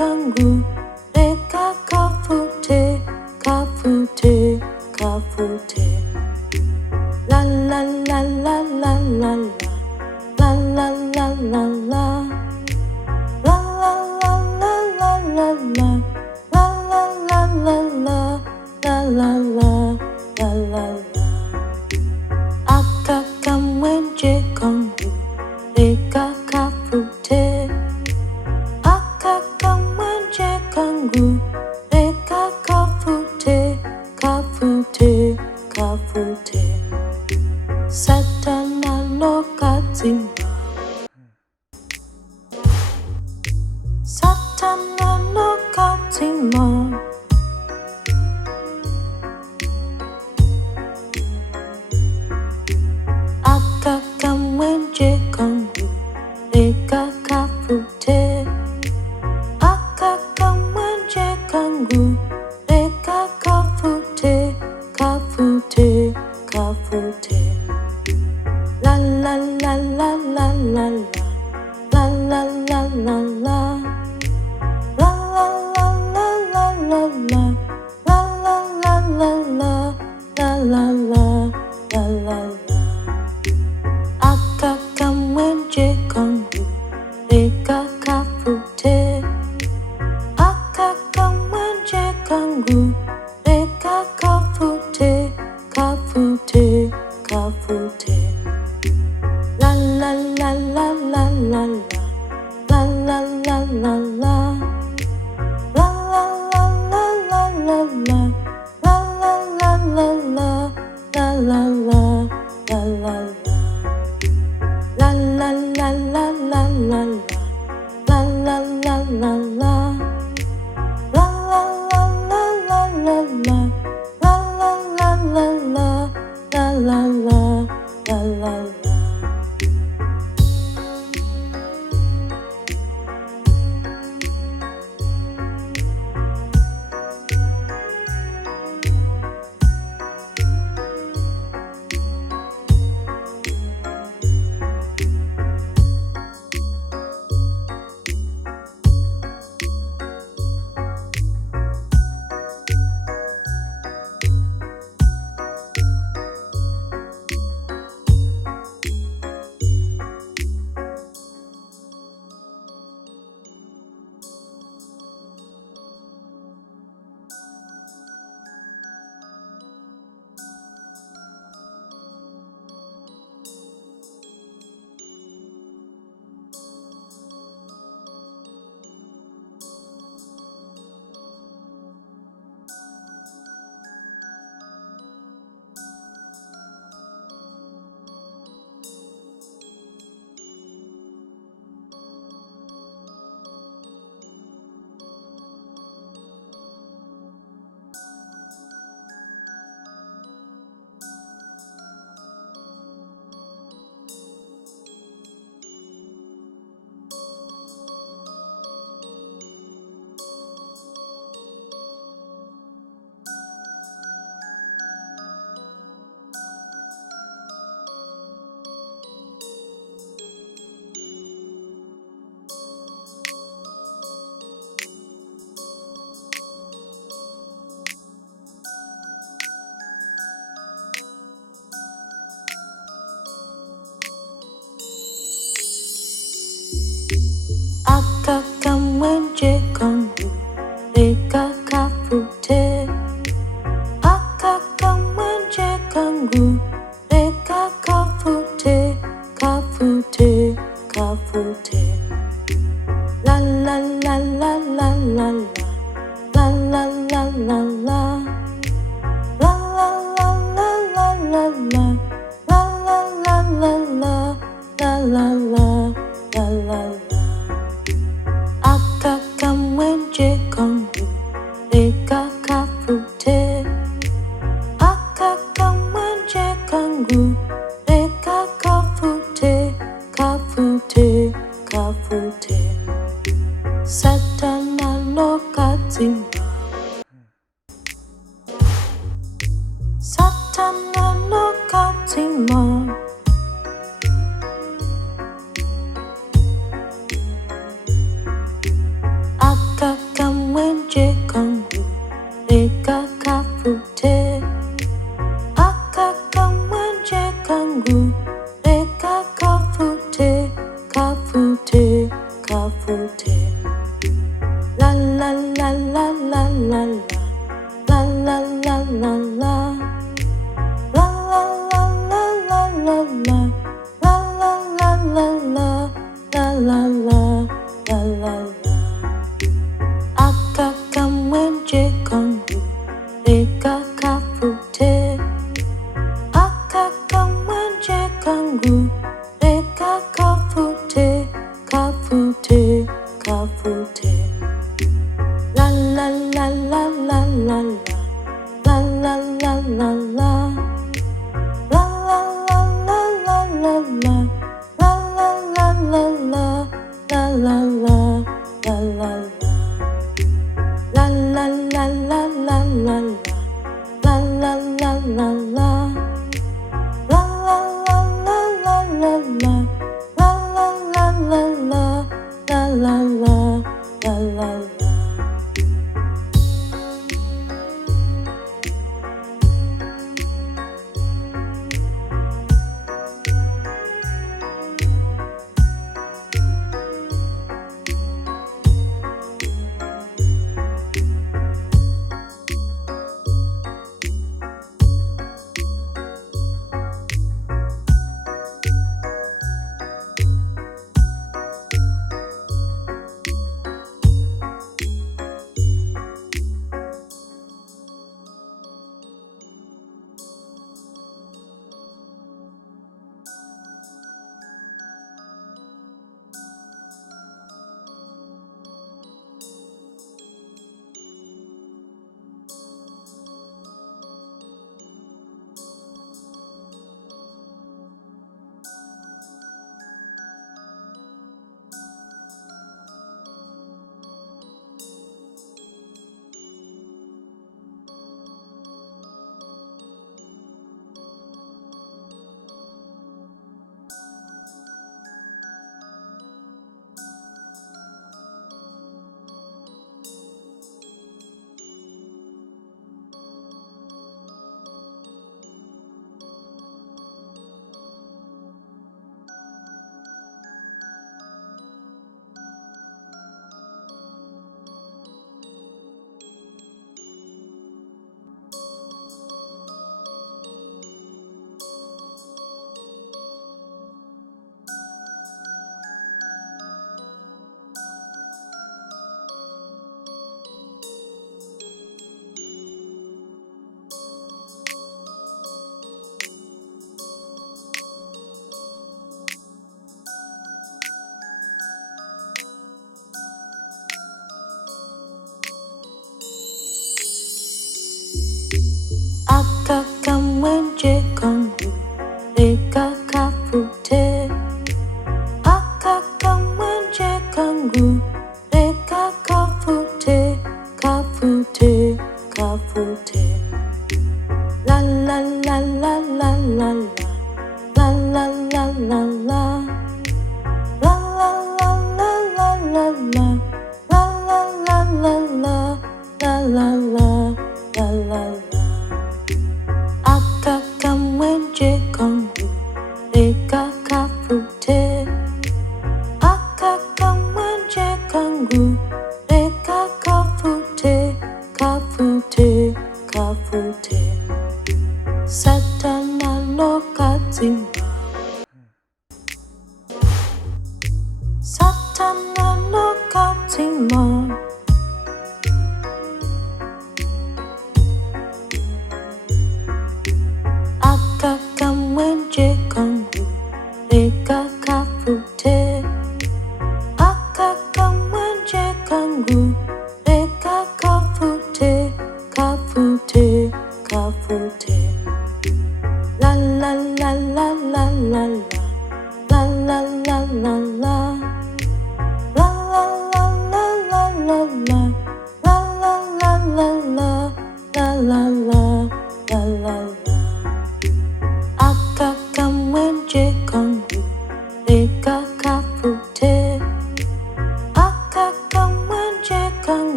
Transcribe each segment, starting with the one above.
kangu Reka kafute, kafute, kafute La la la la la la la La la la la la La la la la la la la La la la la la La la la la la la Akaka mwenje kangu Reka kafute Akaka mwenje kangu Reka kafute Kafute Kafute Satana no katima Satana no katima Akaka mwenje kangu Reka kafute Akaka mwenje kangu Reka kafute Kafute Kafute La la la la la la la La la la la la La la la la la la la La la la la la La la la la la la Akaka mwenje kangu Reka kafute Akaka mwenje kangu Reka kafute Kafute Kafute La la la la la la la La la la la la La la la la la la la La la la la la La la la la la la La la la la la la la La la la la la La la la la la la la La la la la la La la la la la la Akaka mwenje kangu Reka kafute Akaka mwenje kangu Reka kafute Kafute Kafute La la la la la la la La la la la la La la la la la la la La la la la la La la la la la la Akaka mwenje kangu Reka kafute Akaka mwenje kangu Reka kafute Kafute Kafute Satana no katima Satana no katima Akaka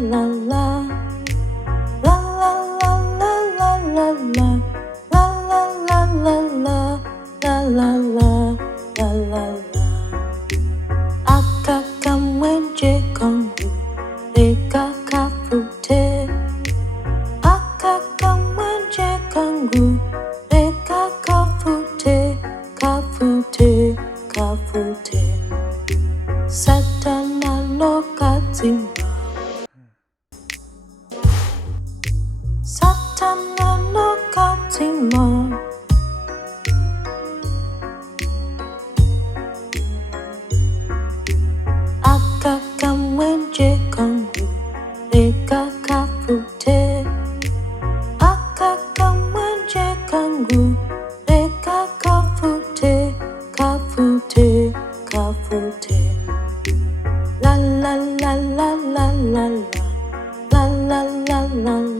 la la. La la la la la la la. La la la la la. La la la la la la. Akakamwenje kongu lekakafute. Akakamwenje kongu lekakafute. Kafute, kafute. Satana no katima. Satana no katima. Akakamwenje kongu lekakafute. Akakamwenje kongu lekakafute. Kafute, kafute. La la la la la la la. La la la la la.